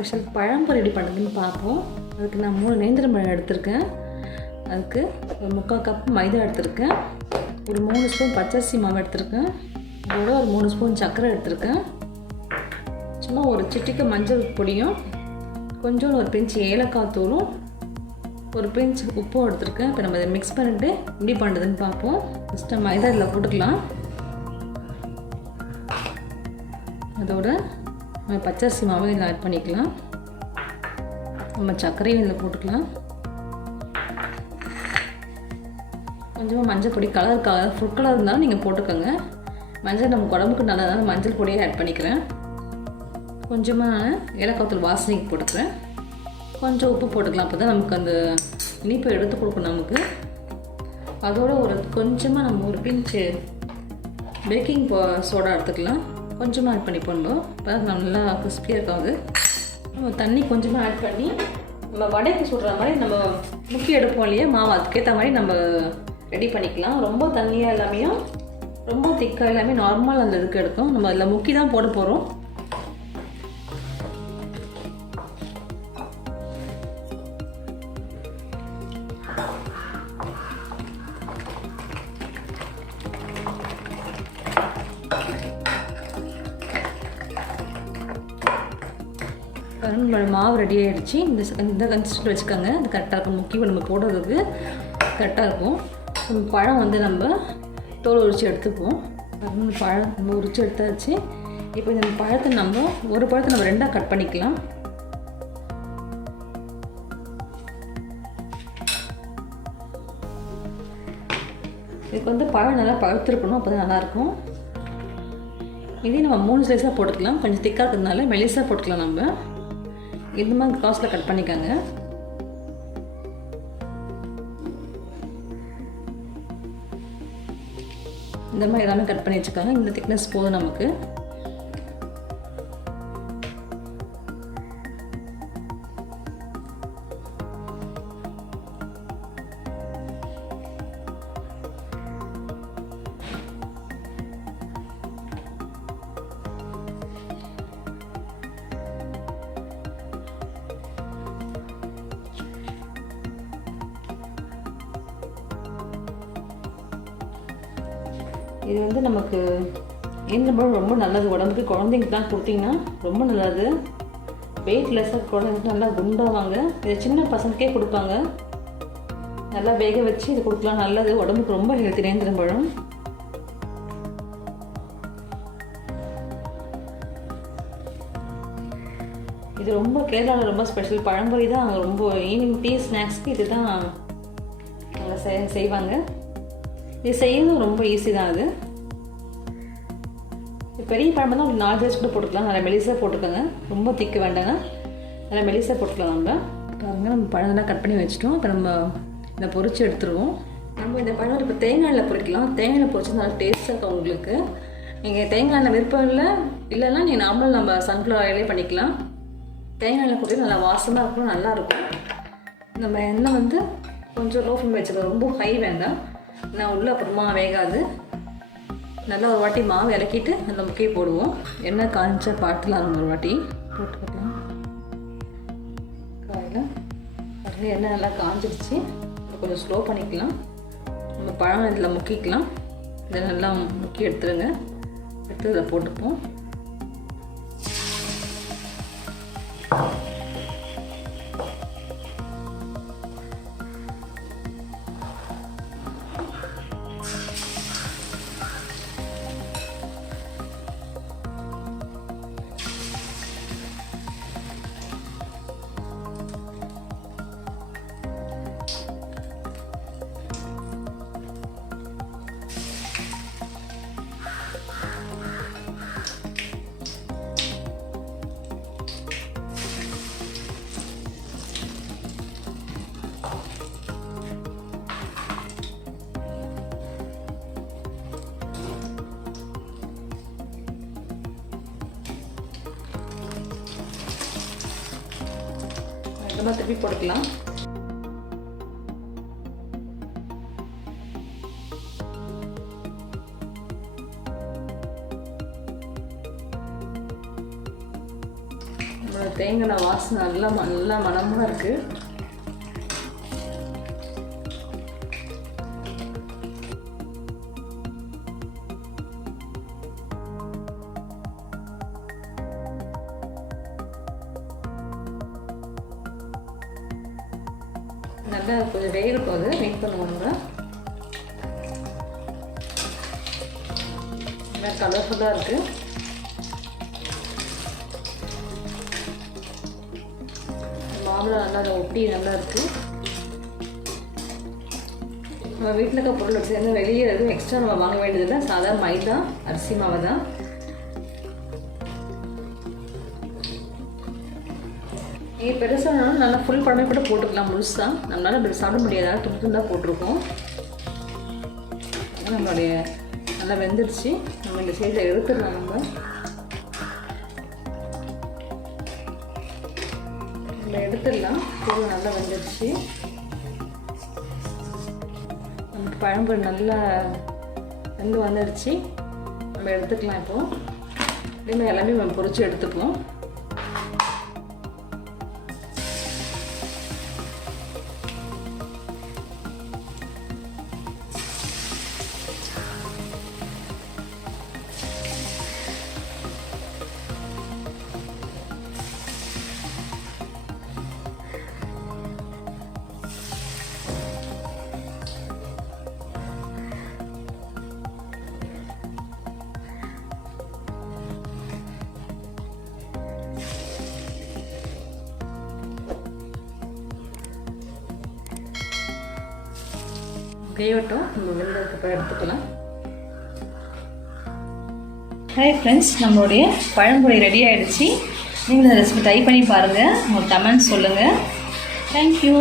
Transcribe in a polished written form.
Special பழம்பொரி ready பண்ணுறதுன்னு பார்ப்போம். அதுக்கு நான் 3 நேந்திரம் பழம் எடுத்திருக்கேன். அதுக்கு ஒரு 3/4 கப் மைதா எடுத்திருக்கேன். ஒரு 3 ஸ்பூன் பச்சரிசி மாவு எடுத்திருக்கேன். அதோட ஒரு 3 ஸ்பூன் சர்க்கரை எடுத்திருக்கேன். சும்மா ஒரு சிட்டிக்கு மஞ்சள் பொடியும் கொஞ்சம் ஒரு பிஞ்ச் ஏலக்காய் தூளும் ஒரு பிஞ்ச் உப்பும் எடுத்திருக்கேன். இப்போ நம்ம இதை மிக்ஸ் பண்ணிவிட்டு எப்படி பண்ணுறதுன்னு பார்ப்போம். ஃபஸ்ட்டு மைதா இதில் போட்டுக்கலாம். அதோட நம்ம பச்சரிசி மாவும் இதில் ஆட் பண்ணிக்கலாம். நம்ம சர்க்கரையும் இதில் போட்டுக்கலாம். கொஞ்சமாக மஞ்சள் பொடி கலருக்காக ஃபுட் கலர் இருந்தாலும் நீங்கள் போட்டுக்கோங்க. மஞ்சள் நம்ம உடம்புக்கு நல்லதான மஞ்சள் பொடியை ஆட் பண்ணிக்கிறேன். கொஞ்சமாக நான் ஏலக்காய் தூள் வாசனைக்கு போட்டுக்கிறேன். கொஞ்சம் உப்பு போட்டுக்கலாம். அப்போ தான் நமக்கு அந்த இனிப்பை எடுத்து கொடுக்கணும் நமக்கு. அதோட ஒரு கொஞ்சமாக நம்ம ஒரு பிஞ்சு பேக்கிங் சோடா எடுத்துக்கலாம். கொஞ்சமாக ஆட் பண்ணி போடணும். இப்போ நல்லா கிறிஸ்பியாக இருக்காது. நம்ம தண்ணி கொஞ்சமாக ஆட் பண்ணி நம்ம வடைக்கு சுடுற மாதிரி நம்ம முக்கி எடுப்போம் இல்லையா மாவு, அதுக்கேற்ற மாதிரி நம்ம ரெடி பண்ணிக்கலாம். ரொம்ப தண்ணியாக எல்லாமே ரொம்ப திக்காக எல்லாமே நார்மல் அந்த இதுக்கு எடுக்கும். நம்ம அதில் முக்கி தான் போட போகிறோம். மாவு ரெடி ஆகிடுச்சு. இந்த கன்சிஸ்டன்ட் வச்சுக்கோங்க. அது கரெக்டாக இருக்கும். முக்கியம் நம்ம போடுறதுக்கு கரெக்டாக இருக்கும். நம்ம பழம் வந்து நம்ம தோல் உரித்து எடுத்துப்போம். பழம் நம்ம உரித்து எடுத்தாச்சு. இப்போ இந்த பழத்தை நம்ம ஒரு பழத்தை நம்ம 2ஆக கட் பண்ணிக்கலாம். இதுக்கு வந்து பழம் நல்லா பழுத்திருக்கணும். அப்போ தான் நல்லாயிருக்கும். இதே நம்ம 3 ஸ்லைஸாக போட்டுக்கலாம். கொஞ்சம் திக்காக இருக்கிறதுனால மெலிசாக போட்டுக்கலாம். நம்ம இந்த மாதிரி காஸ்ட்டில் கட் பண்ணிக்கோங்க. இந்த மாதிரி எல்லாமே கட் பண்ணி வச்சுக்கோங்க. இந்த திக்னஸ் போதும் நமக்கு. இது வந்து நமக்கு நேந்திரம் பழம் ரொம்ப நல்லது உடம்புக்கு. குழந்தைங்களுக்கு தான் கொடுத்தீங்கன்னா ரொம்ப நல்லது. வெயிட்லெஸ்ஸாக குழந்தைங்களுக்கு நல்லா குண்டாவாங்க. இதை சின்ன பசங்களுக்கே கொடுப்பாங்க. நல்லா வேக வச்சு இது கொடுக்கலாம். நல்லது, உடம்புக்கு ரொம்ப ஹெல்த்தி நேந்திரம் பழம். இது ரொம்ப கேரளாவில் ரொம்ப ஸ்பெஷல் பழம்பொரி தான். ரொம்ப ஈவினிங் டீ ஸ்நாக்ஸ்க்கு இது தான் நல்லா செய்வாங்க. இது செய்யறதும் ரொம்ப ஈஸி தான். அது பெரிய பழம் தான் ஒரு 4 சைஸ் கூட போட்டுக்கலாம். நல்லா மெலிசாக போட்டுக்கோங்க. ரொம்ப திக்க வேண்டாங்க. நல்லா மெலிசாக போட்டுக்கலாம். நம்ம பாருங்கள், நம்ம பழம்லாம் கட் பண்ணி வச்சுட்டோம். இப்போ நம்ம இதை பொரிச்சு எடுத்துருவோம். நம்ம இந்த பழம் இப்போ தேங்காயில் பொரிக்கலாம். தேங்காயில் பொரிச்சு நல்லா டேஸ்ட்டாக இருக்கும் உங்களுக்கு. நீங்கள் தேங்காயில் விருப்பம் இல்லைன்னா நீங்கள் நார்மல் நம்ம சன்ஃப்ளவர் ஆயிலே பண்ணிக்கலாம். தேங்காயில் பொரிச்சு நல்லா வாசமாக இருக்கும், நல்லாயிருக்கும். நம்ம எண்ணெய் வந்து கொஞ்சம் லோ ஃப்ளேம் வச்சுக்கலாம். ரொம்ப ஹை வேண்டாம். நான் உள்ளே அப்புறமா வேகாது. நல்லா ஒரு வாட்டி மாவு இலக்கிட்டு அந்த முக்கிய போடுவோம். எண்ணெய் காய்ச்ச பார்த்துலாம் நம்ம ஒரு வாட்டி போட்டுக்கலாம். காயில் பாருங்கள், எண்ணெய் நல்லா காஞ்சிடுச்சு. கொஞ்சம் ஸ்லோ பண்ணிக்கலாம். நம்ம பழம் இதில் முக்கிக்கலாம். இதை நல்லா முக்கி எடுத்துருங்க. எடுத்து இதில் போட்டுப்போம். நம்ம திருப்பி போட்டுக்கலாம். தேங்காய் வாசனை நல்லா மணமாக இருக்குது. நல்லா கொஞ்சம் வேகட்டும், அது வெயிட் பண்ணுவோம். நல்லா கலர்ஃபுல்லாக இருக்குது. மாம்பழம் நல்லா அதை ஒட்டி நல்லா இருக்குது. நம்ம வீட்டில் இருக்க பொருள் வச்சு எதுவும் வெளியே எதுவும் எக்ஸ்ட்ரா நம்ம வாங்க வேண்டியதில்லை. சாதாரண மைதா அரிசி மாவு தான். நீங்கள் பெருசானாலும் நல்லா ஃபுல் பழமே கூட போட்டுக்கலாம். முழுசாக நம்மளால் இப்படி சாப்பிட முடியாத துண்டு துண்டாக போட்டிருக்கோம். நம்மளுடைய நல்லா வெந்துடுச்சு. நம்ம இந்த சைடில் எடுத்துடலாம். நம்ம எடுத்துடலாம். பொருள் நல்லா வெந்துடுச்சு. நமக்கு பழம்பொருள் நல்லா வெந்து வந்துடுச்சு. நம்ம எடுத்துக்கலாம். இப்போது இதேமாதிரி எல்லாமே நம்ம பொரிச்சு எடுத்துப்போம். வேகட்டும். நம்ம வெந்ததுக்கப்புறம் எடுத்துக்கலாம். ஹாய் ஃப்ரெண்ட்ஸ், நம்மளுடைய பழம்பொரி ரெடி ஆகிடுச்சு. நீங்கள் இந்த ரெசிபி ட்ரை பண்ணி பாருங்கள். உங்கள் கமெண்ட்ஸ் சொல்லுங்கள். தேங்க்யூ.